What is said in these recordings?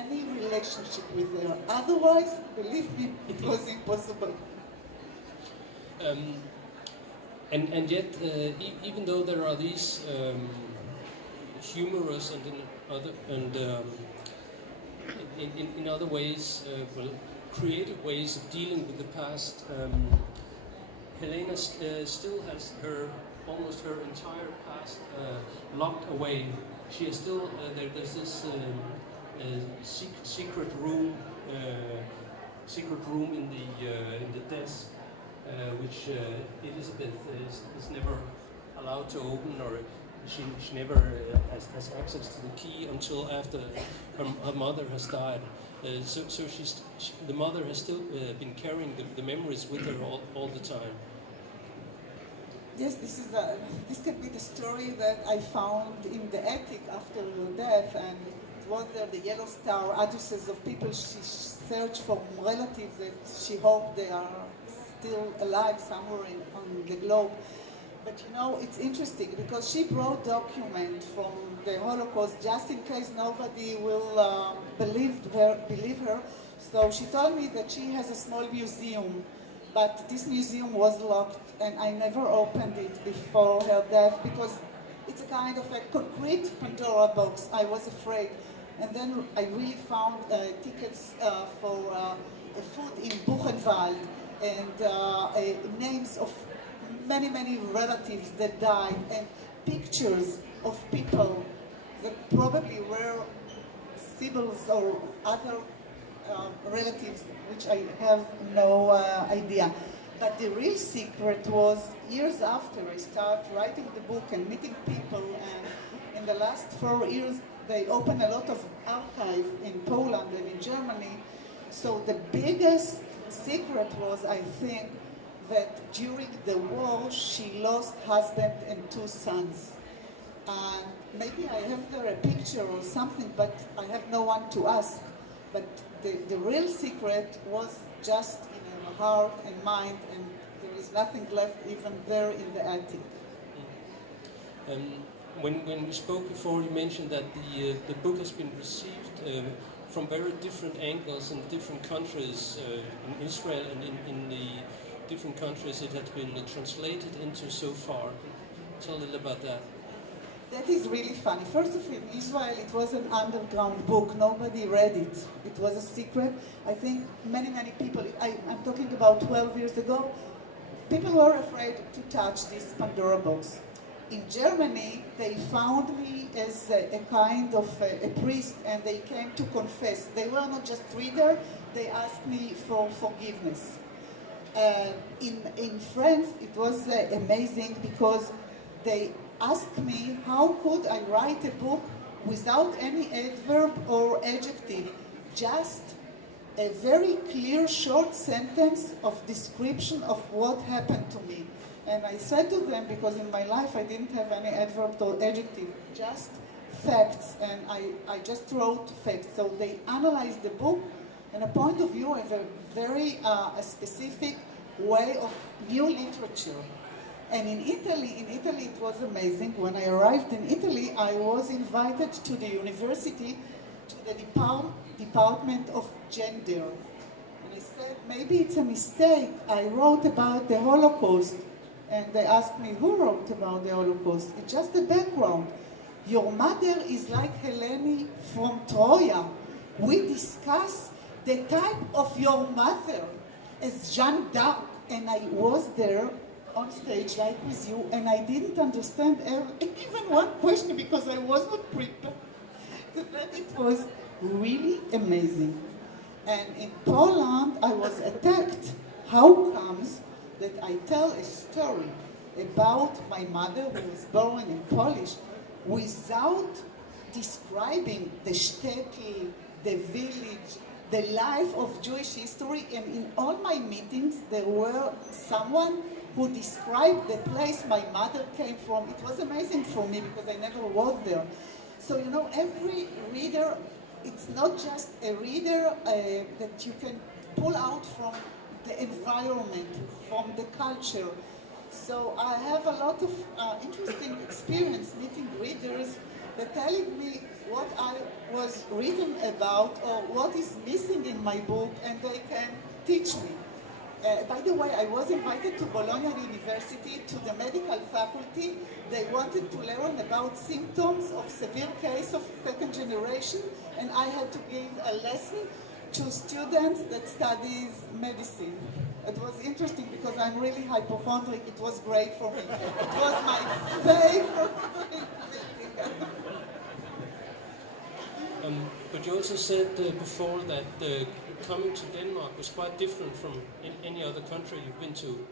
any relationship with her. Otherwise, believe me, it was impossible. And yet, even though there are these humorous and in other ways, well, creative ways of dealing with the past, Helena still has almost her entire past locked away. She is still there's this secret room in the desk, which Elizabeth is never allowed to open, or she never has access to the key until after her mother has died. So the mother has still been carrying the memories with her all the time. Yes, this can be the story that I found in the attic after her death, and it was there the yellow star addresses of people she searched for, relatives that she hoped they are still alive somewhere on the globe. But you know, it's interesting because she brought documents from the Holocaust just in case nobody will believe her. So she told me that she has a small museum, but this museum was locked and I never opened it before her death because it's a kind of a concrete Pandora box. I was afraid. And then I really found tickets for a food in Buchenwald and names of many relatives that died and pictures of people that probably were siblings or other relatives, which I have no idea. But the real secret was years after I started writing the book and meeting people, and in the last 4 years they opened a lot of archives in Poland and in Germany. So the biggest secret was, I think, that during the war she lost husband and 2 sons. And maybe I have there a picture or something, but I have no one to ask. But the real secret was just in her heart and mind, and there is nothing left even there in the attic. When we spoke before, you mentioned that the book has been received from very different angles in different countries, in Israel and in the different countries it has been translated into so far. Tell a little about that. That is really funny. First of all, in Israel, it was an underground book. Nobody read it. It was a secret. I think many people, I'm talking about 12 years ago, people were afraid to touch this Pandora box. In Germany, they found me as a kind of a priest, and they came to confess. They were not just readers, they asked me for forgiveness. In France, it was amazing because they asked me how could I write a book without any adverb or adjective, just a very clear short sentence of description of what happened to me. And I said to them, because in my life I didn't have any adverb or adjective, just facts, and I just wrote facts. So they analyzed the book in a point of view of a very specific way of new literature. And in Italy it was amazing. When I arrived in Italy, I was invited to the university, to the Department of Gender. And I said, maybe it's a mistake. I wrote about the Holocaust. And they asked me, who wrote about the Holocaust? It's just the background. Your mother is like Helene from Troya. We discuss the type of your mother as Jeanne d'Arc. And I was there on stage like with you, and I didn't understand even one question because I was not prepared. But it was really amazing. And in Poland, I was attacked. How comes that I tell a story about my mother who was born in Polish without describing the shtetl, the village, the life of Jewish history? And in all my meetings, there were someone who described the place my mother came from. It was amazing for me because I never was there. So, you know, every reader, it's not just a reader that you can pull out from the environment, from the culture. So I have a lot of interesting experience meeting readers that telling me what I was written about or what is missing in my book, and they can teach me. By the way, I was invited to Bologna University, to the medical faculty. They wanted to learn about symptoms of severe case of second generation, and I had to give a lesson to students that studies medicine. It was interesting because I'm really hypochondriac. It was great for me. It was my favorite thing. But you also said before that coming to Denmark was quite different from any other country you've been to.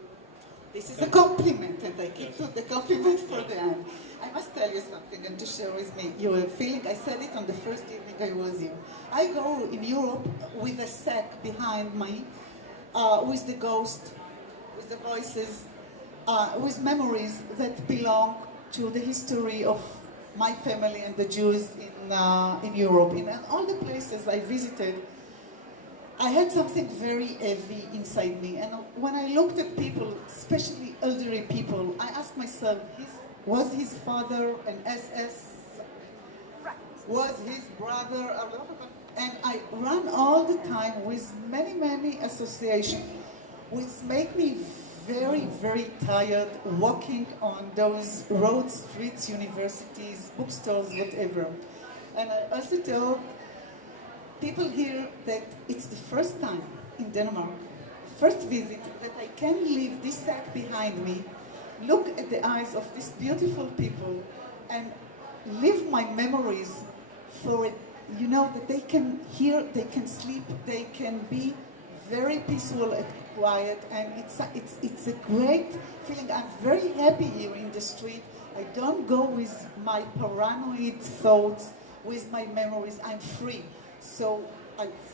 This is a compliment, and I keep the compliment for the end. I must tell you something, and to share with me your feeling. I said it on the first evening I was here. I go in Europe with a sack behind me, with the ghost, with the voices, with memories that belong to the history of my family and the Jews in Europe. In all the places I visited, I had something very heavy inside me. And when I looked at people, especially elderly people, I asked myself, was his father an SS? Was his brother? And I run all the time with many, many associations, which make me very, very tired walking on those roads, streets, universities, bookstores, whatever. And I also told people here that it's the first time in Denmark, first visit, that I can leave this sack behind me, look at the eyes of these beautiful people, and leave my memories for it, you know, that they can hear, they can sleep, they can be very peaceful and quiet, and it's a great feeling. I'm very happy here in the street. I don't go with my paranoid thoughts, with my memories. I'm free. So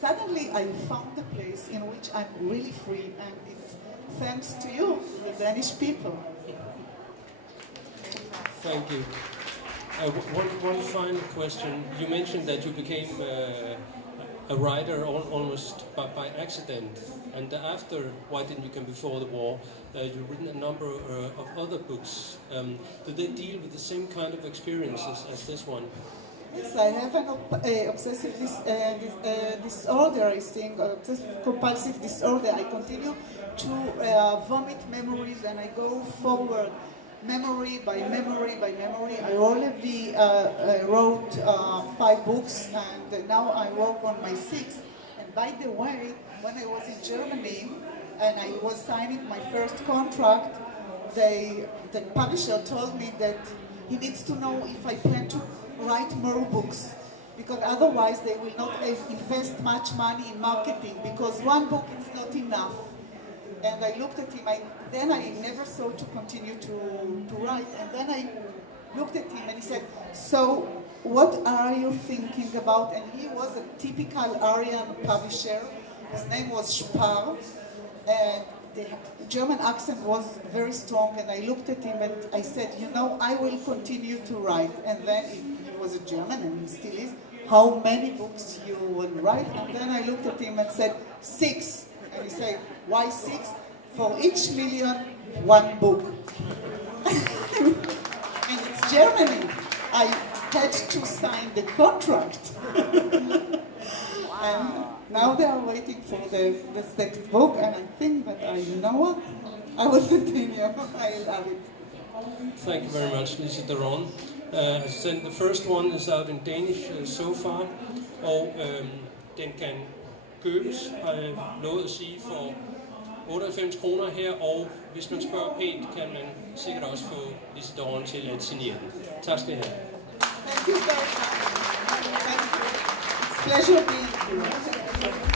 suddenly I found a place in which I'm really free, and it's thanks to you, the Danish people. Thank you. One final question. You mentioned that you became a writer almost by accident, and after Why Didn't You Come Before the War, you've written a number of other books. Do they deal with the same kind of experiences as this one? Yes, I have an obsessive disorder, I think, obsessive compulsive disorder. I continue to vomit memories, and I go forward, memory by memory by memory. I already wrote 5 books, and now I work on my 6th. And by the way, when I was in Germany and I was signing my first contract, the publisher told me that he needs to know if I plan to write more books, because otherwise they will not invest much money in marketing, because one book is not enough. And I looked at him, then I never thought to continue to write, and then I looked at him and he said, so what are you thinking about? And he was a typical Aryan publisher. His name was Spar, and the German accent was very strong, and I looked at him and I said, you know, I will continue to write. And then he was a German, and he still is. How many books you will write? And then I looked at him and said, 6. And he said, why 6? For each million, 1 book. And it's Germany. I had to sign the contract. And now they are waiting for the 6th book, and I think that you know what? I will continue. I love it. Thank you very much, Lizzie Doron. As I said, the first one is out in Danish so far, og den kan købes, har jeg lovet at sige, for 98 kroner her, og hvis man spørger pænt, kan man sikkert også få Lizzie Doron til at signere den. Tak skal I have. Thank you very much. Thank you. It's a pleasure being here.